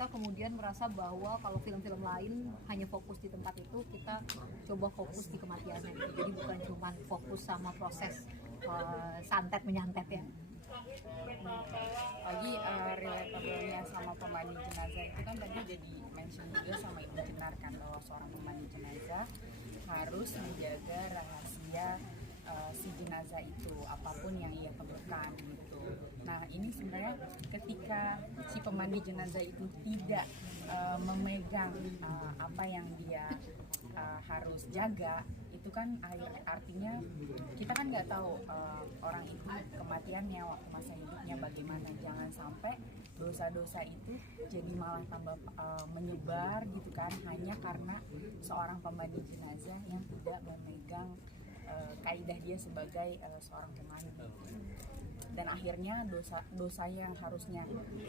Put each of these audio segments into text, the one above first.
kita kemudian merasa bahwa kalau film-film lain hanya fokus di tempat itu, kita coba fokus di kematiannya gitu. Jadi bukan cuma fokus sama proses santet menyantet ya. Lagi relatable-nya sama pemandi jenazah itu kan tadi udah di mention juga sama Ibu Jenar kan, bahwa seorang pemandi jenazah harus menjaga rahasia si jenazah itu, apapun yang ia temukan gitu. Nah ini sebenarnya ketika si pemandi jenazah itu tidak memegang apa yang dia harus jaga, itu kan artinya kita kan nggak tahu orang itu kematiannya waktu masa hidupnya bagaimana. Jangan sampai dosa-dosa itu jadi malah tambah menyebar gitu kan, hanya karena seorang pemandi jenazah yang tidak memegang kaidah dia sebagai seorang pemandi. Dan akhirnya dosa yang harusnya,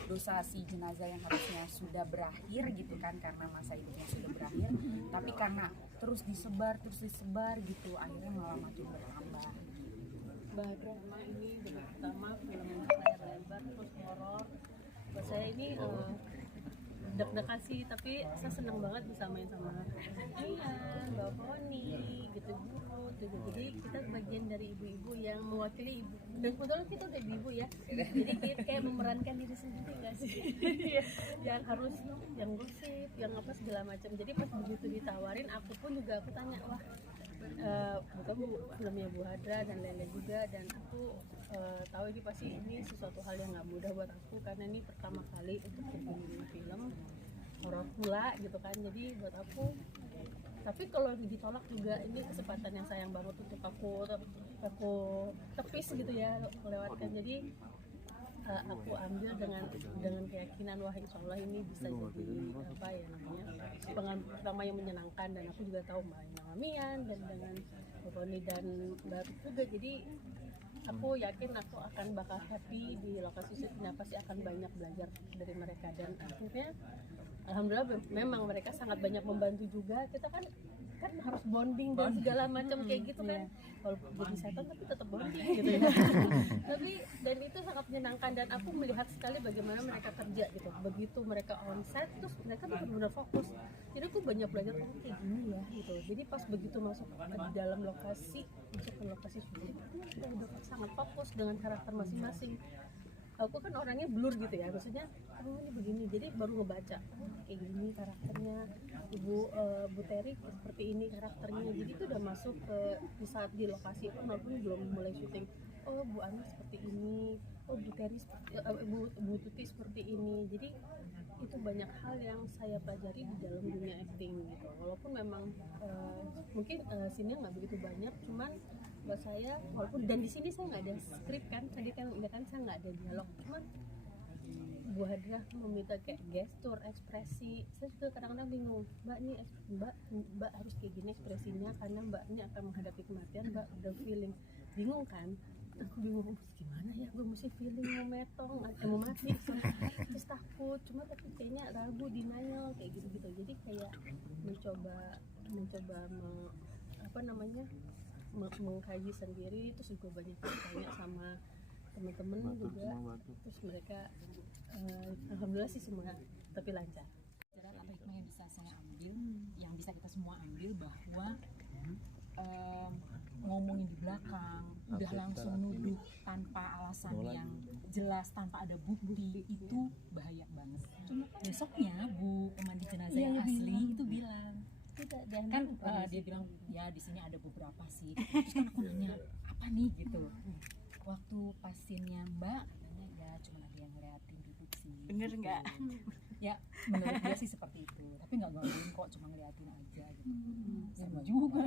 dosa si jenazah yang harusnya sudah berakhir gitu kan, karena masa hidupnya sudah berakhir, tapi karena terus disebar gitu, akhirnya malah makin bertambah. Drama ini debat pertama film layar lebar terus horor. Buat saya ini deg-degan sih, tapi saya senang banget bisa main sama Ian, Mbak Poni, gitu guru, gitu. Jadi kita bagian dari ibu-ibu yang mewakili ibu. Dan kebetulan kita udah ibu ya, jadi kita kayak memerankan diri sendiri nggak sih? Yang harus, yang gosip, yang apa segala macam. Jadi pas begitu ditawarin, aku pun juga aku tanya, wah bukan filmnya Bu Hadra dan Lele juga, dan aku tahu ini pasti ini sesuatu hal yang nggak mudah buat aku karena ini pertama kali untuk bikin film horor pula gitu kan. Jadi buat aku, tapi kalau ditolak juga ini kesempatan yang sayang banget untuk aku tepis gitu ya, lewatkan. Jadi aku ambil dengan keyakinan wah insya Allah ini bisa jadi apa ya namanya pengalaman pertama yang menyenangkan, dan aku juga tahu main sama Mian dan dengan Roni dan Mbak juga. Jadi aku yakin aku akan bakal happy di lokasi syutingnya, pasti akan banyak belajar dari mereka, dan akhirnya alhamdulillah memang mereka sangat banyak membantu juga. Kita kan harus bonding dan segala macam kayak gitu kan, walaupun jadi setan tapi tetap bonding gitu ya. Tapi dan itu sangat menyenangkan, dan aku melihat sekali bagaimana mereka kerja gitu. Begitu mereka on set terus mereka benar-benar fokus. Jadi aku banyak belajar kayak gini ya gitu. Jadi pas begitu masuk ke dalam lokasi, masuk ke lokasi syuting, kita udah sangat fokus dengan karakter masing-masing. Aku kan orangnya blur gitu ya, maksudnya ini begini, jadi baru ngebaca kayak gini karakternya, Bu Terry seperti ini karakternya. Jadi itu udah masuk ke di saat di lokasi itu walaupun belum mulai syuting, oh Bu Ani seperti ini, oh Bu Terry Bu Tuti seperti ini. Jadi itu banyak hal yang saya pelajari di dalam dunia acting gitu. Walaupun memang mungkin sini nggak begitu banyak, cuman buat saya walaupun, dan di sini saya nggak ada skrip kan, tadi kan saya nggak ada dialog, cuman Bu Hadra meminta kayak gestur, ekspresi. Saya juga kadang-kadang bingung, Mbak harus kayak gini ekspresinya karena Mbak ini akan menghadapi kematian, Mbak udah feeling, bingung kan? Aku bingung gimana ya, gue mesti feeling mau metong, mau mati, terus takut, cuma tapi kayaknya ragu, denial kayak gitu-gitu. Jadi kayak mencoba mengkaji sendiri, terus juga banyak tanya sama teman-teman juga, terus mereka alhamdulillah sih semua tapi lancar. Dan apa hikmah yang bisa saya ambil, yang bisa kita semua ambil, bahwa ngomongin di belakang udah langsung nuduh tanpa alasan yang jelas, tanpa ada bukti, itu bahaya banget. Besoknya Bu pemandi jenazah yang asli itu bilang kan dia bilang ya di sini ada beberapa sih. Terus kan aku nanya apa nih gitu. Waktu pasiennya Mbak katanya ya cuma ada yang ngeliatin duduk sih. Bener nggak? Ya menurut dia sih seperti itu, tapi nggak gangguin kok, cuma ngeliatin aja gitu. Sama juga.